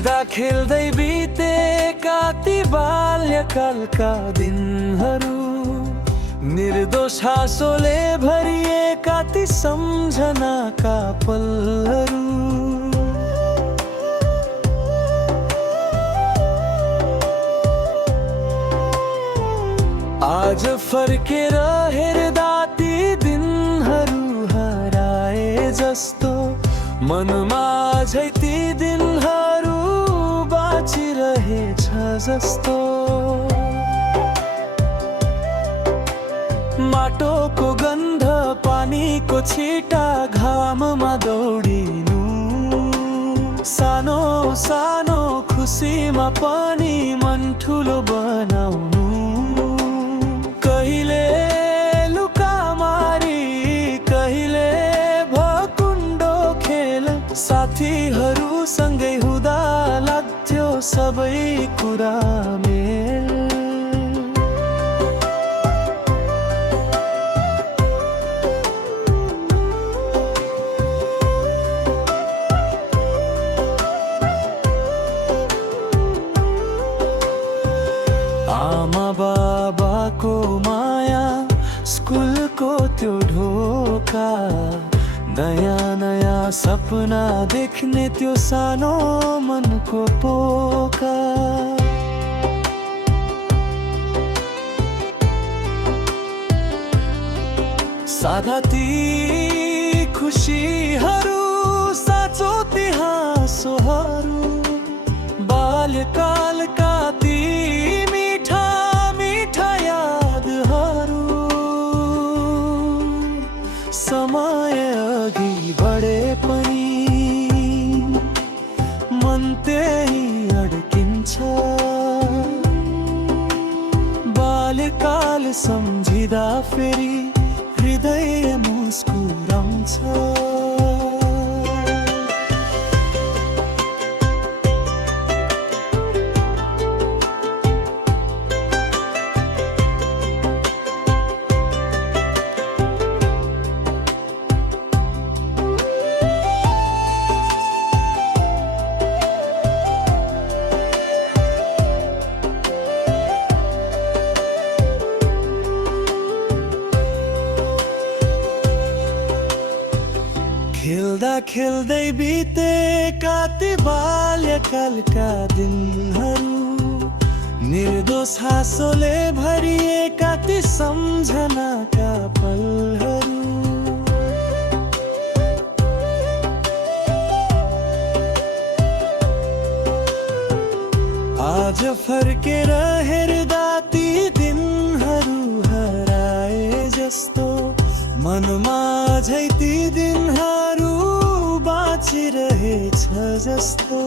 खेल्दा खेल्दै बितेका ती बाल्यकालका दिनहरू, निर्दोष हाँसोले भरिएका ती सम्झनाका पलहरू। आज फर्केर हेर्दा ती दिनहरू हराए जस्तो, मनमा अझै ती दिनहरू बाँचिरहेछ जस्तो। माटोको गन्ध, पानीको छिटा, घाममा दौडिनु, सानो सानो खुसीमा पनि मन ठुलो बनाउनु। कहिले लुकामारी, कहिले भकुण्डो खेल, साथीहरूसँगै हुँदा लाग्थ्यो सबै कुरा मेल। आमा बाबाको माया, स्कुलको त्यो ढोका, नयाँ नयाँ सपना देख्ने त्यो सानो मनको पोका। सादा ती खुसीहरू, साँचो ती हाँसोहरू, बाल्यकालका ती मिठा मिठा यादहरू। समय अघि बढे पनि मन त्यही अड्किन्छ, बाल्यकाल सम्झिँदा फेरि हृदय मुस्कुराउँछ। खेल्दा खेल्दै बितेका ती बाल्यकालका दिनहरू, निर्दोष हाँसोले भरिएका ती सम्झनाका पलहरू। आज फर्केर हेर्दा ती दिनहरू हराए जस्तो, मनमा अझै ती दिनहरू बाँचिरहेछ जस्तो।